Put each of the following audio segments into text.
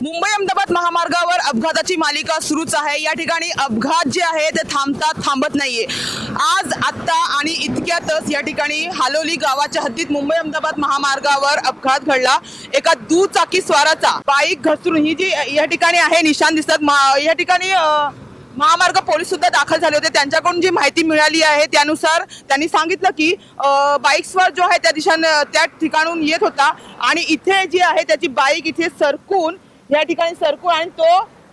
मुंबई अहमदाबाद महामार्गावर अपघाताची मालिका सुरूच आहे। या ठिकाणी अपघात जे आहे ते थांबत नाहीये। आज आत्ता आणि इतक्यातच या ठिकाणी हालोली गावाच्या हद्दीत मुंबई अहमदाबाद महामार्गावर अपघात घडला। एका दुचाकी स्वाराचा बाईक घसरून ही जी या ठिकाणी आहे निशाण दिसतात। या ठिकाणी महामार्ग पोलीस सुद्धा दाखल झाले होते। त्यांच्याकडून जी माहिती मिळाली आहे त्यानुसार त्यांनी सांगितलं की बाईक स्वार जो आहे त्या ठिकाणून येत होता आणि इथे जी आहे त्याची बाईक इथे सरकून या ठिकाणी आणि तो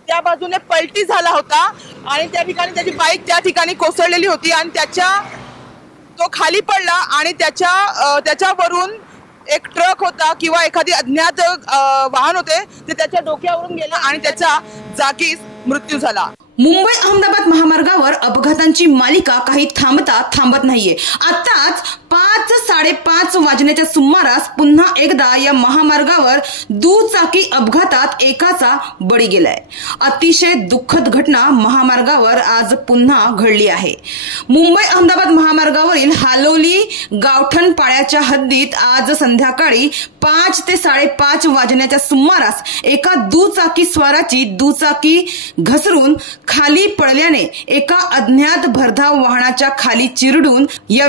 त्या बाजूने पलटी झाला होता आणि त्या ठिकाणी त्याची बाईक त्या ठिकाणी कोसळलेली होती आणि तो खाली पडला आणि त्याच्यावरून एक ट्रक होता किंवा एखादी अज्ञात वाहन होते ते त्याच्या डोक्यावरून गेलं आणि त्याचा जागीच मृत्यू झाला। मुंबई अहमदाबाद महामार्गावर अपघातांची मालिका काही थांबत नाहीये। आताच 5:30 वाजण्याच्या सुमारास पुन्हा एकदा या महामार्गावर दुचाकी अपघातात एकाचा बळी गेलाय। अतिशय दुःखद घटना महामार्गावर आज पुन्हा घडली आहे। मुंबई अहमदाबाद महामार्गावरील हालोली गावठण पाड्याच्या हद्दीत आज संध्याकाळी 5 ते 5:30 वाजण्याच्या सुमारास एका दुचाकी स्वाराची दुचाकी घसरून खाली पडल्याने एका अज्ञात भरधाव वाहनाच्या खाली चिरडून या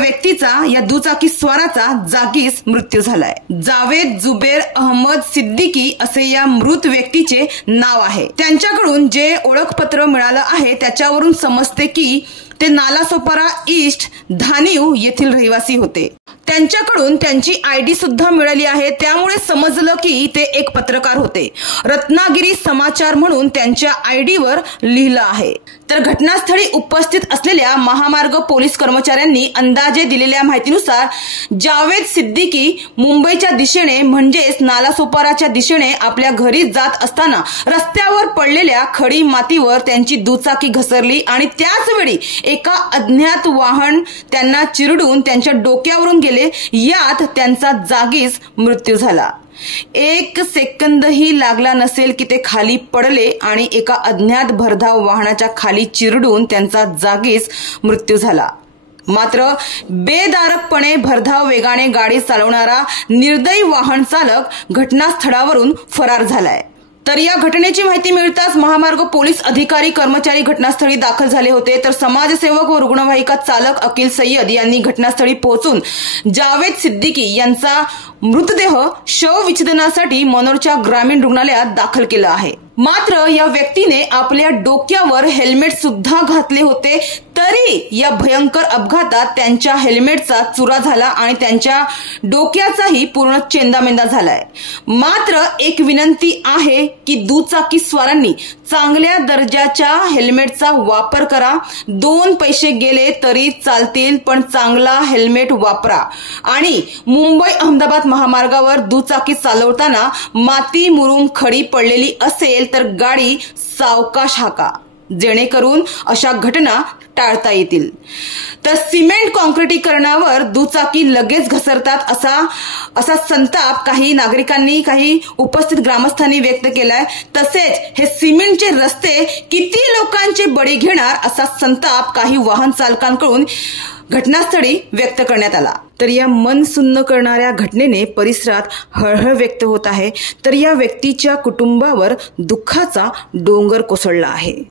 दुचाकी स्वाराचा जागीच मृत्यू झालाय। जावेद जुबेर अहमद सिद्दीकी असे या मृत व्यक्तीचे नाव आहे। त्यांच्याकडून जे ओळखपत्र मिळालं आहे त्याच्यावरून समजते की ते नालासोपारा ईस्ट धानिव येथील रहिवासी होते। त्यांच्याकडून त्यांची आयडी सुद्धा मिळाली आहे, त्यामुळे समजलं की ते एक पत्रकार होते। रत्नागिरी समाचार म्हणून त्यांच्या आयडीवर लिहिलं आहे। तर घटनास्थळी उपस्थित असलेल्या महामार्ग पोलीस कर्मचाऱ्यांनी अंदाजे दिलेल्या माहितीनुसार जावेद सिद्दीकी मुंबईच्या दिशेने म्हणजेच नालासोपाराच्या दिशेने आपल्या घरी जात असताना रस्त्यावर पडलेल्या खडी मातीवर त्यांची दुचाकी घसरली आणि त्याच वेळी एका अज्ञात वाहन त्यांना चिरडून त्यांच्या डोक्यावरून गेले। यात त्यांचा जागीच मृत्यू झाला। 1 सेकंदही लागला नसेल की ते खाली पडले आणि एका अज्ञात भरधाव वाहनाच्या खाली चिरडून त्यांचा जागीच मृत्यू झाला। मात्र बेदारकपणे भरधाव वेगाने गाडी चालवणारा निर्दयी वाहन चालक घटनास्थळावरून फरार झालाय। तर या घटनेची माहिती मिळताच महामार्ग पोलीस अधिकारी कर्मचारी घटनास्थळी दाखल झाले होते। तर समाजसेवक व रुग्णवाहिका चालक अकील सय्यद यांनी घटनास्थळी पोहोचून जावेद सिद्दीकी यांचा मृतदेह शवविच्छेदनासाठी मनोरच्या ग्रामीण रुग्णालयात दाखल केला आहे। मात्र या व्यक्तीने आपल्या डोक्यावर हेल्मेट सुद्धा घातले होते, तरी या भयंकर अपघातात त्यांच्या हेल्मेटचा चुरा झाला आणि त्यांच्या डोक्याचाही पूर्ण चेंदामेंदा झालाय। मात्र एक विनंती आहे की दुचाकी स्वारांनी चांगल्या दर्जाच्या हेल्मेटचा वापर करा। 2 पैसे गेले तरी चालतील, पण चांगला हेल्मेट वापरा। आणि मुंबई अहमदाबाद महामार्गावर दुचाकी चालवताना माती मुरुम खडी पडलेली असेल तर गाडी सावकाश हाका, जेणेकरून अशा घटना टाळता येतील। तर सिमेंट कॉन्क्रिटीकरणावर दुचाकी लगेच घसरतात असा संताप काही नागरिकांनी काही उपस्थित ग्रामस्थांनी व्यक्त केलाय। तसेच हे सिमेंटचे रस्ते किती लोकांचे बळी घेणार असा संताप काही वाहन चालकांकडून घटनास्थळी व्यक्त करण्यात आला। तर या मन सुन्न करणाऱ्या घटनेने परिसरात हळहळ व्यक्त होत आहे। तर या व्यक्तीच्या कुटुंबावर दुःखाचा डोंगर कोसळला आहे।